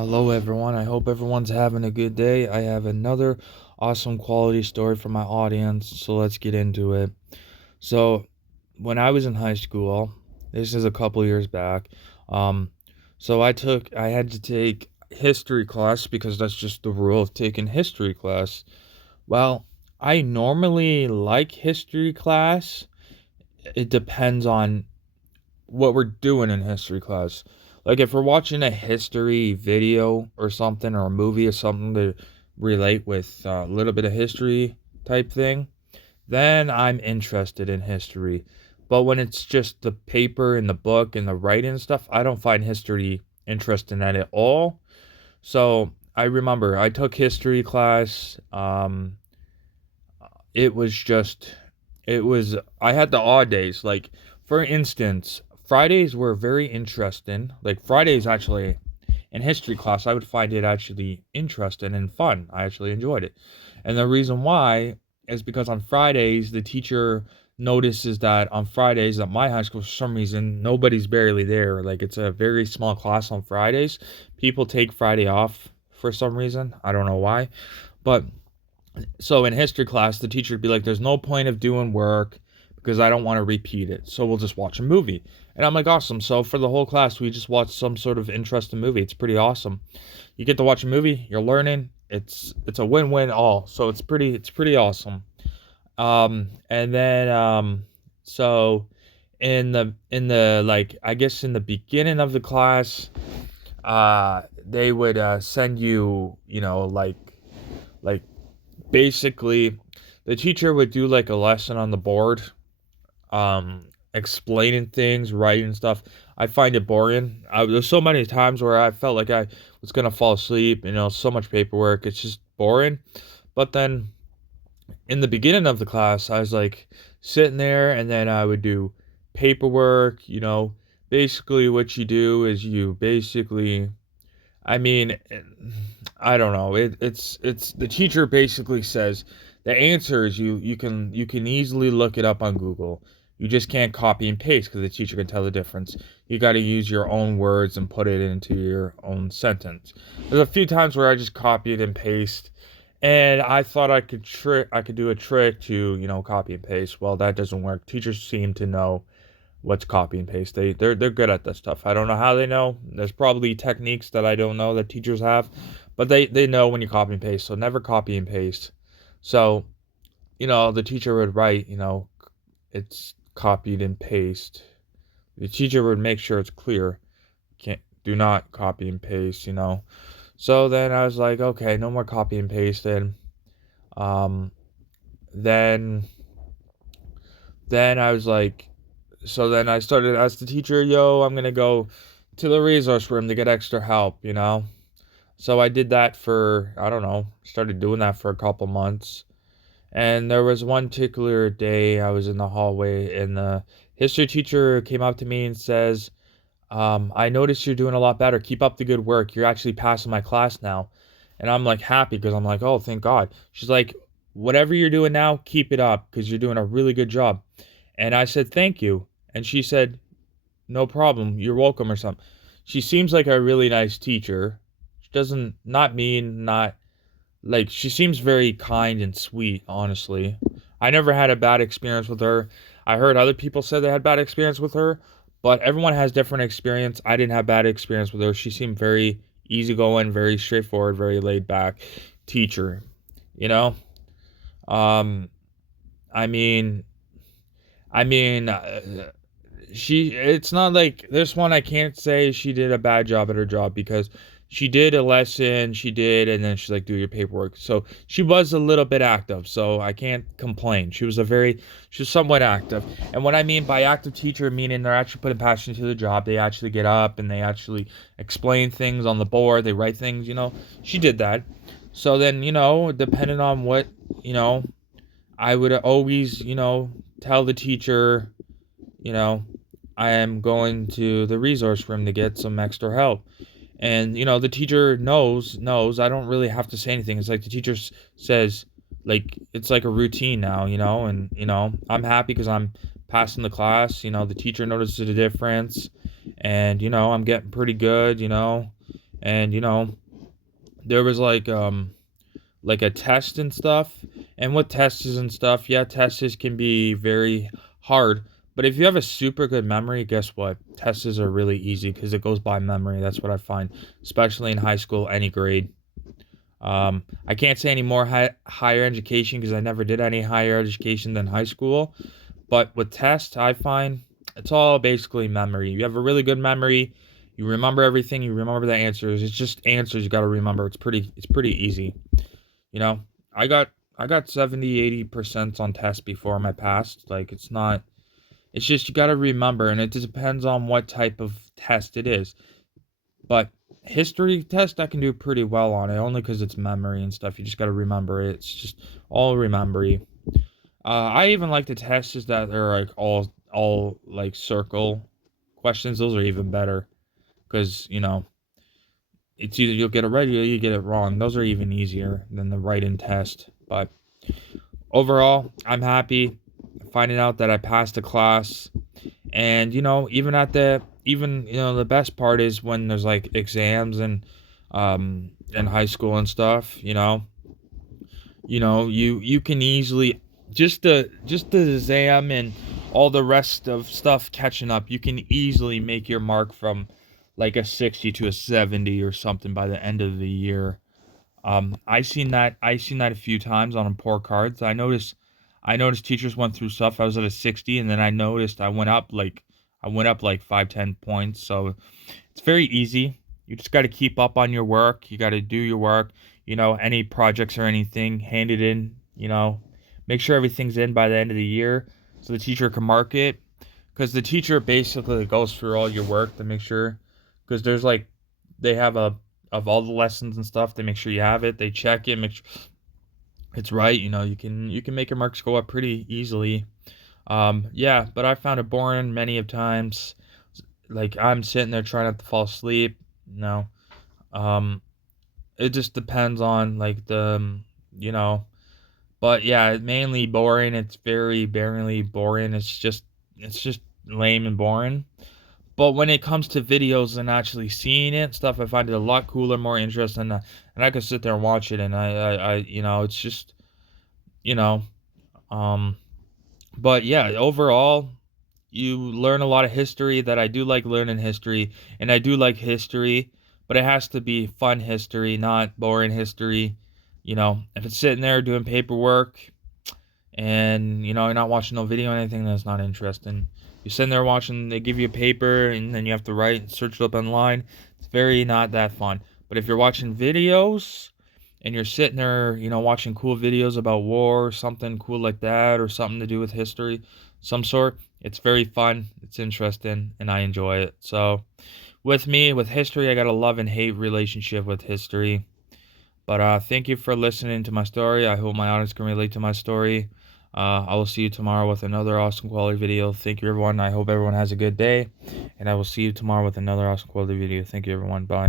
Hello, everyone. I hope everyone's having a good day. I have another awesome quality story for my audience, so let's get into it. So, when I was in high school, this is a couple years back, um, I had to take history class because that's just the rule of taking history class. Well, I normally like history class. It depends on what we're doing in history class. Like if we're watching a history video or something or a movie or something to relate with a little bit of history type thing, then I'm interested in history. But when it's just the paper and the book and the writing and stuff, I don't find history interesting at all. So I remember I took history class. It was just it was I had the odd days. Like for instance, Fridays were very interesting. Like Fridays actually in history class, I would find it actually interesting and fun. I actually enjoyed it. And the reason why is because on Fridays the teacher notices that on Fridays at my high school for some reason nobody's barely there. Like it's a very small class on Fridays. People take Friday off for some reason. I don't know why. But so in history class, the teacher would be like, "There's no point of doing work because I don't want to repeat it. So we'll just watch a movie." And I'm like, "Awesome." So for the whole class, we just watch some sort of interesting movie. It's pretty awesome. You get to watch a movie, you're learning. It's a win-win all. So it's pretty awesome. And then so in the like I guess in the beginning of the class, they would send you, like basically the teacher would do like a lesson on the board, um explaining things, writing stuff. I find it boring. There's so many times where I felt like I was gonna fall asleep, so much paperwork, it's just boring. But then in the beginning of the class I was like sitting there, and then I would do paperwork. Basically what you do is you basically, I mean, I don't know. It's the teacher basically says the answers you can easily look it up on Google. You just can't copy and paste because the teacher can tell the difference. You got to use your own words and put it into your own sentence. There's a few times where I just copied and paste, and I thought I could do a trick to copy and paste. Well, that doesn't work. Teachers seem to know what's copy and paste. They're good at that stuff. I don't know how they know. There's probably techniques that I don't know that teachers have, but they know when you copy and paste. So never copy and paste. So the teacher would write, it's copied and paste. The teacher would make sure it's clear. Can't do not copy and paste. So then I was like, okay, no more copy and paste. Um, then then I was like, so then I started to ask the teacher, yo, I'm gonna go to the resource room to get extra help. So I did that for, I don't know, started doing that for a couple months. And there was one particular day I was in the hallway, and the history teacher came up to me and says, I noticed you're doing a lot better. Keep up the good work. You're actually passing my class now. And I'm like happy because I'm like, oh, thank God. She's like, whatever you're doing now, keep it up because you're doing a really good job. And I said, thank you. And she said, no problem. You're welcome or something. She seems like a really nice teacher. She doesn't, not mean, not like, she seems very kind and sweet, honestly. I never had a bad experience with her. I heard other people said they had bad experience with her, but everyone has different experience. I didn't have bad experience with her. She seemed very easygoing, very straightforward, very laid back teacher, you know? Um, I mean, I mean, it's not like this one. I can't say she did a bad job at her job because she did a lesson, she did, and then she's like, do your paperwork. So she was a little bit active, so I can't complain. She was somewhat active. And what I mean by active teacher, meaning they're actually putting passion into the job. They actually get up and they actually explain things on the board, they write things. She did that. So then, depending on what, you know, I would always, tell the teacher, you know, I am going to the resource room to get some extra help. And, the teacher knows. I don't really have to say anything. It's like the teacher says, like, it's like a routine now, and, I'm happy because I'm passing the class. The teacher notices a difference, and, I'm getting pretty good. And there was like a test and stuff. And with tests and stuff, yeah, tests can be very hard. But if you have a super good memory, guess what? Tests are really easy because it goes by memory. That's what I find, especially in high school, any grade. I can't say any more higher education because I never did any higher education than high school. But with tests, I find it's all basically memory. You have a really good memory, you remember everything, you remember the answers. It's just answers you got to remember. It's pretty easy. You know, I got I got 70-80% on tests before my passed. Like it's not. It's just you got to remember, and it just depends on what type of test it is. But history test I can do pretty well on it, only because it's memory and stuff. You just got to remember it. It's just all remembery. I even like the tests that are like all like circle questions. Those are even better because it's either you'll get it right or you get it wrong. Those are even easier than the write-in test. But overall, I'm happy finding out that I passed the class. And even the best part is when there's like exams and in high school and stuff. You can easily just the exam and all the rest of stuff catching up. You can easily make your mark from like a 60 to a 70 or something by the end of the year. I seen that a few times on report cards. I noticed teachers went through stuff. I was at a 60, and then I noticed I went up like 5-10 points. So it's very easy. You just got to keep up on your work. You got to do your work. Any projects or anything, hand it in. Make sure everything's in by the end of the year so the teacher can mark it. Because the teacher basically goes through all your work to make sure. Because there's like, they have a, of all the lessons and stuff, they make sure you have it. They check it, make sure it's right. You can make your marks go up pretty easily. Yeah, but I found it boring many of times. Like I'm sitting there trying not to fall asleep. No. Um, it just depends on like you know. But yeah, mainly boring. It's very barely boring. It's just lame and boring. But when it comes to videos and actually seeing it and stuff, I find it a lot cooler, more interesting, and I could sit there and watch it. And it's just you know, um. But yeah, overall, you learn a lot of history that I do like learning history, and I do like history, but it has to be fun history, not boring history. If it's sitting there doing paperwork and you're not watching no video or anything, that's not interesting. You're sitting there watching, they give you a paper and then you have to write and search it up online. It's very not that fun. But if you're watching videos and you're sitting there, watching cool videos about war or something cool like that or something to do with history, some sort, it's very fun, it's interesting, and I enjoy it. So, with me, with history, I got a love and hate relationship with history. But thank you for listening to my story. I hope my audience can relate to my story. I will see you tomorrow with another awesome quality video. Thank you, everyone. I hope everyone has a good day. And I will see you tomorrow with another awesome quality video. Thank you, everyone. Bye.